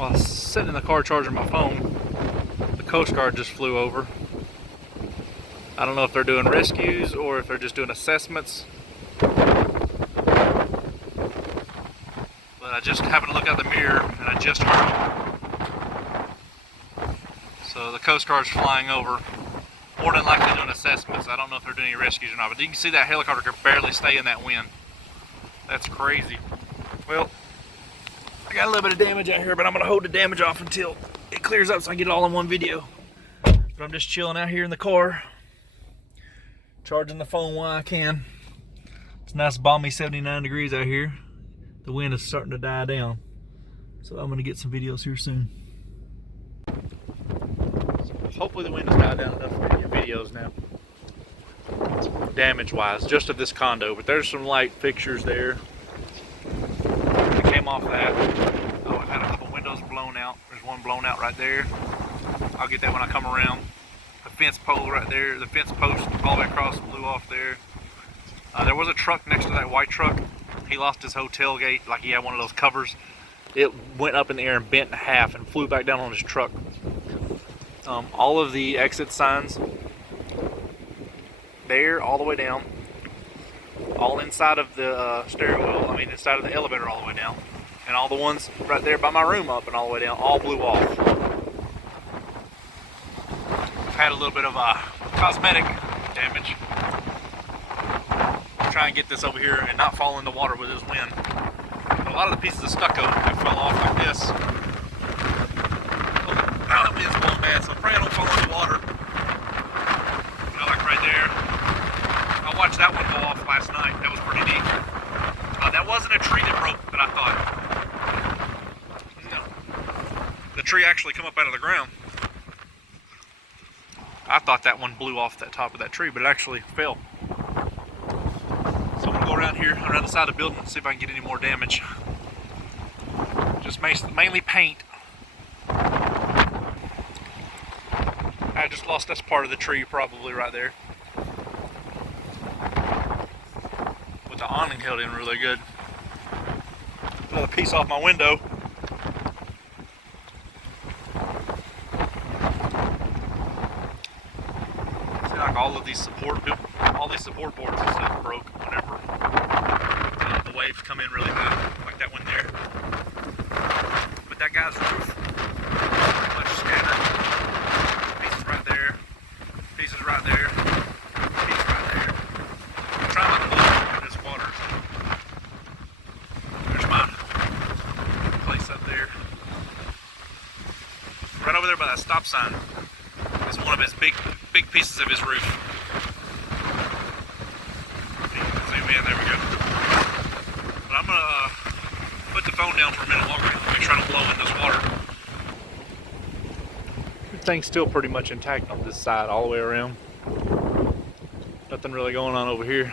While I was sitting in the car charging my phone, the Coast Guard just flew over. I don't know if they're doing rescues or if they're just doing assessments. But I just happened to look out the mirror and I just heard them. So the Coast Guard's flying over. More than likely doing assessments. I don't know if they're doing any rescues or not, but you can see that helicopter can barely stay in that wind. That's crazy. Well, I got a little bit of damage out here, but I'm gonna hold the damage off until it clears up so I can get it all in one video. But I'm just chilling out here in the car, charging the phone while I can. It's nice balmy 79 degrees out here. The wind is starting to die down. So I'm gonna get some videos here soon. Hopefully the wind has died down enough for me to get videos now. Damage wise, just of this condo, but there's some light fixtures there. It came off that. Oh, I've had a couple windows blown out. There's one blown out right there. I'll get that when I come around. The fence pole right there, the fence post all the way across blew off there. There was a truck next to that white truck. He lost his hotel gate, like he had one of those covers. It went up in the air and bent in half and flew back down on his truck. All of the exit signs there, all the way down, all inside of the inside of the elevator all the way down, and all the ones right there by my room up and all the way down, all blew off. I've had a little bit of cosmetic damage. Try and get this over here and not fall in the water with this wind. But a lot of the pieces of stucco have fell off like this. Now the wind's blowing bad, so pray I don't fall in the water. You know, like right there. I watched that one go off last night. That was pretty neat. That wasn't a tree that broke, but I thought. No. The tree actually come up out of the ground. I thought that one blew off the top of that tree, but it actually fell. So I'm gonna go around here, around the side of the building, and see if I can get any more damage. Just mainly paint. I just lost this part of the tree probably right there. But the awning held in really good. Another piece off my window. See, like all these support boards and stuff broke whenever the waves come in really high, like that one there. But that guy's roof pretty much scattered. Pieces right there, pieces right there, pieces right there. I'm trying not to blow in this water. There's my place up there. Right over there by that stop sign is one of his big pieces of his roof. Zoom in, there we go. But I'm gonna put the phone down for a minute longer and make sure I don't blow in this water. Everything's still pretty much intact on this side all the way around. Nothing really going on over here.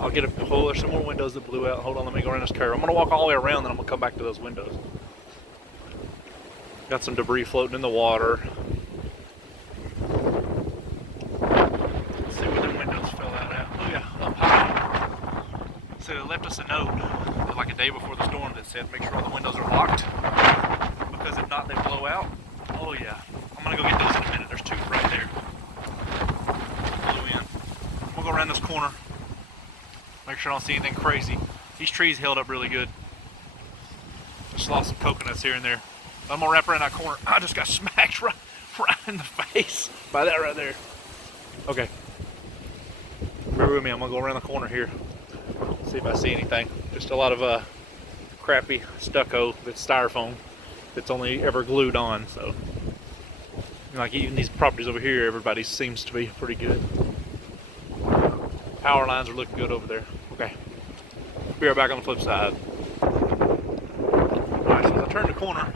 I'll get there's some more windows that blew out. Hold on, let me go around this curve. I'm gonna walk all the way around, then I'm gonna come back to those windows. Got some debris floating in the water. Let's see where the windows fell out at. Oh yeah, up high. So they left us a note like a day before the storm that said make sure all the windows are locked, because if not they blow out. Oh yeah, I'm gonna go get those in a minute. There's two right there. Blew in. We'll go around this corner. Make sure I don't see anything crazy. These trees held up really good. Just lost some coconuts here and there. I'm gonna wrap around that corner. I just got smacked right in the face by that right there. Okay. Bear with me, I'm gonna go around the corner here. See if I see anything. Just a lot of crappy stucco that's styrofoam that's only ever glued on. So, like even these properties over here, everybody seems to be pretty good. Power lines are looking good over there. Okay. Be right back on the flip side. Alright, so as I turn the corner,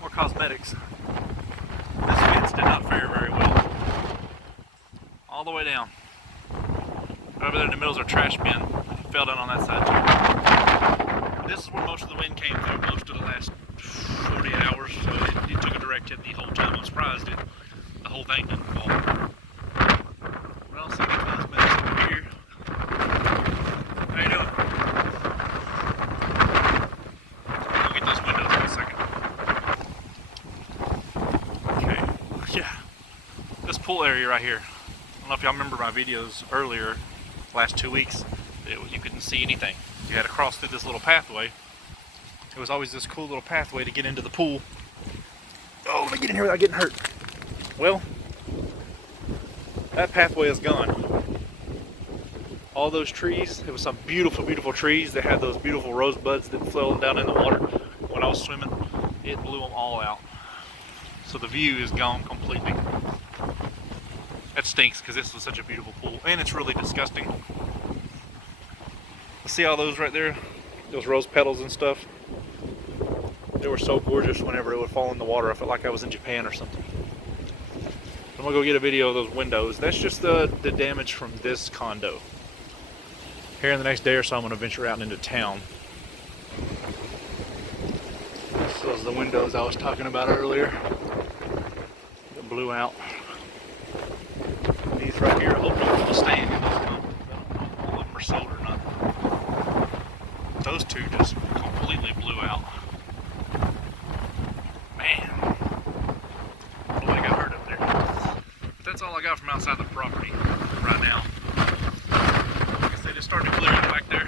more cosmetics. This fence did not fare very well. All the way down. Over there in the middle is our trash bin. It fell down on that side too. This is where most of the wind came through most of the last 48 hours, so it took a direct hit the whole time. I'm surprised the whole thing didn't fall. But I don't see any cosmetics over here. How you doing? Let's go get those windows and pool area right here. I don't know if y'all remember my videos earlier, last 2 weeks, you couldn't see anything. You had to cross through this little pathway. It was always this cool little pathway to get into the pool. Oh, let me get in here without getting hurt. Well, that pathway is gone. All those trees, it was some beautiful, beautiful trees that had those beautiful rosebuds that fell down in the water when I was swimming. It blew them all out. So the view is gone completely. That stinks because this was such a beautiful pool, and it's really disgusting. See all those right there? Those rose petals and stuff? They were so gorgeous whenever it would fall in the water. I felt like I was in Japan or something. I'm gonna go get a video of those windows. That's just the damage from this condo. Here in the next day or so, I'm gonna venture out into town. Those are the windows I was talking about earlier that blew out. These right here, I hope no will stay in. I don't know if all of them are sold or not. Those two just completely blew out. Man, what do I got hurt up there? But that's all I got from outside the property right now. Like I said, it started clearing back there.